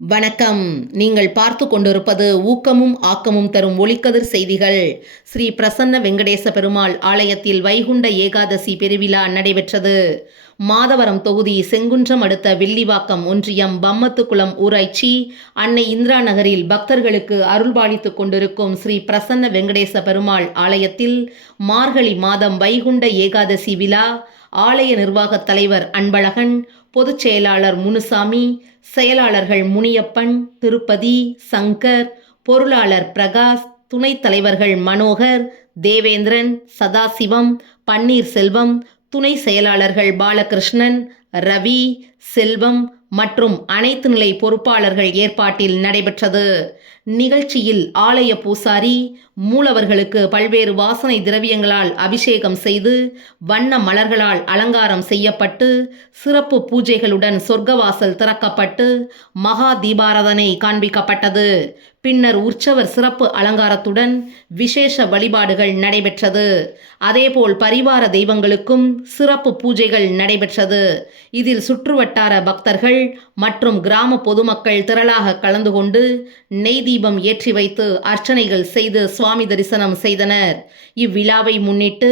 வணக்கம். நீங்கள் பார்த்து கொண்டிருப்பது ஊக்கமும் ஆக்கமும் தரும் ஒளிக்கதிர் செய்திகள். ஸ்ரீ பிரசன்ன வெங்கடேச பெருமாள் ஆலயத்தில் வைகுண்ட ஏகாதசி பெருவிழா நடைபெற்றது. மாதவரம் தொகுதி செங்குன்றம் அடுத்த வில்லிவாக்கம் ஒன்றியம் பம்மத்துக்குளம் ஊராட்சி. அன்னை இந்திரா நகரில் பக்தர்களுக்கு அருள்பாலித்துக் கொண்டிருக்கும் ஸ்ரீ பிரசன்ன வெங்கடேச பெருமாள் ஆலயத்தில் மார்கழி மாதம் வைகுண்ட ஏகாதசி விழா. ஆலய நிர்வாகத் தலைவர் அன்பழகன் பொதுச் செயலாளர் முனுசாமி செயலாளர்கள் முனியப்பன் திருப்பதி சங்கர் பொருளாளர் பிரகாஷ் துணைத் தலைவர்கள் மனோகர் தேவேந்திரன் சதாசிவம் பன்னீர்செல்வம் துணை செயலாளர்கள் பாலகிருஷ்ணன் ரவி செல்வம் மற்றும் அனைத்து நிலை பொறுப்பாளர்கள் ஏற்பாட்டில் நடைபெற்றது. நிகழ்ச்சியில் ஆலய பூசாரி மூலவர்களுக்கு பல்வேறு வாசனை திரவியங்களால் அபிஷேகம் செய்து வண்ண மலர்களால் அலங்காரம் செய்யப்பட்டு சிறப்பு பூஜைகளுடன் சொர்க்கவாசல் திறக்கப்பட்டு மகா தீபாராதனை காண்பிக்கப்பட்டது. பின்னர் உற்சவர் சிறப்பு அலங்காரத்துடன் விசேஷ வழிபாடுகள் நடைபெற்றது. அதேபோல் பரிவார தெய்வங்களுக்கும் சிறப்பு பூஜைகள் நடைபெற்றது. இதில் சுற்றுவட்டார பக்தர்கள் மற்றும் கிராம பொதுமக்கள் திரளாக கலந்து கொண்டு நெய் தீபம் ஏற்றி வைத்து அர்ச்சனைகள் செய்து சுவாமி தரிசனம் செய்தனர். இவ்விழாவை முன்னிட்டு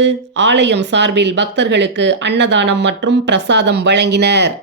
ஆலயம் சார்பில் பக்தர்களுக்கு அன்னதானம் மற்றும் பிரசாதம் வழங்கினர்.